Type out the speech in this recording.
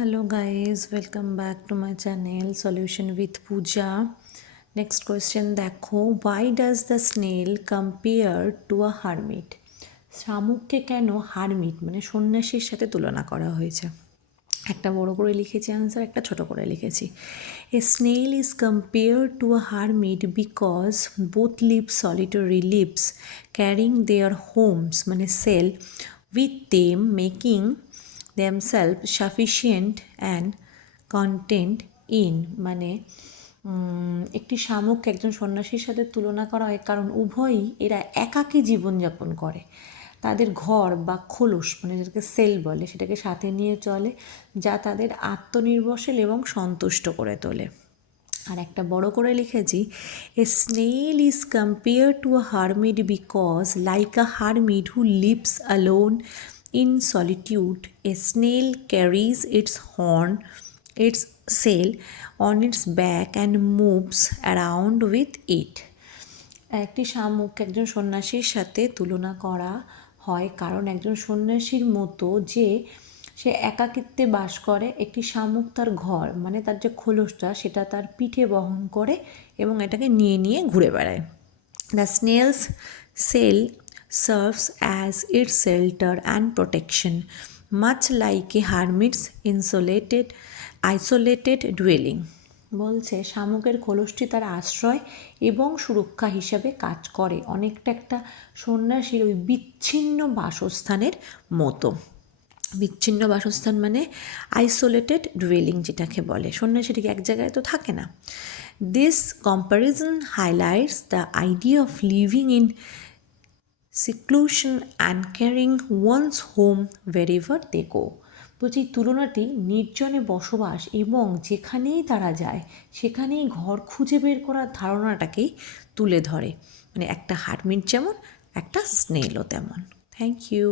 Hello guys, welcome back to my channel Solution with Pooja. Next question দেখো, why does the snail compare to a hermit? শামুককে কেন hermit মানে সন্ন্যাসীর সাথে তুলনা করা হয়েছে? একটা বড় করে লিখেছি আনসার, একটা ছোট করে লিখেছি। A snail is compare to a hermit because both live solitary lives carrying their homes মানে shell with them making themselves sufficient and content in মানে একটি শামুক একজন সন্ন্যাসীর সাথে তুলনা করা হয় কারণ উভয়ই এরা একাকী জীবনযাপন করে। তাদের ঘর বা খোলস মানে যেটাকে সেল বলে সেটাকে সাথে নিয়ে চলে, যা তাদের আত্মনির্ভরশীল এবং সন্তুষ্ট করে তোলে। আর একটা বড় করে লিখেছি, a snail is compare to a hermit because like a hermit who leaves alone in solitude, a snail carries its sail on its back and moves around with it. একটি শামুক একজন সন্ন্যাসীর সাথে তুলনা করা হয় কারণ একজন সন্ন্যাসীর মতো যে সে একাকিত্বে বাস করে, একটি শামুক তার ঘর মানে তার যে খোলসটা সেটা তার পিঠে বহন করে এবং এটাকে নিয়ে নিয়ে ঘুরে বেড়ায়। The snail's shell serves as its shelter and protection, much like a hermit's isolated dwelling. বলছে শামুকের খোলসটি তার আশ্রয় এবং সুরক্ষা হিসাবে কাজ করে, অনেকটা একটা সন্ন্যাসীর ওই বিচ্ছিন্ন বাসস্থানের মতো। বিচ্ছিন্ন বাসস্থান মানে আইসোলেটেড ডুয়েলিং যেটাকে বলে, সন্ন্যাসী ঠিক এক জায়গায় তো থাকে না। This comparison highlights the idea of living in seclusion and carrying one's home wherever they go. বলছি তুলনাটি নির্জনে বসবাস এবং যেখানেই তারা যায় সেখানেই ঘর খুঁজে বের করার ধারণাটাকেই তুলে ধরে, মানে একটা হারমিট যেমন একটা স্নেলও তেমন। Thank you.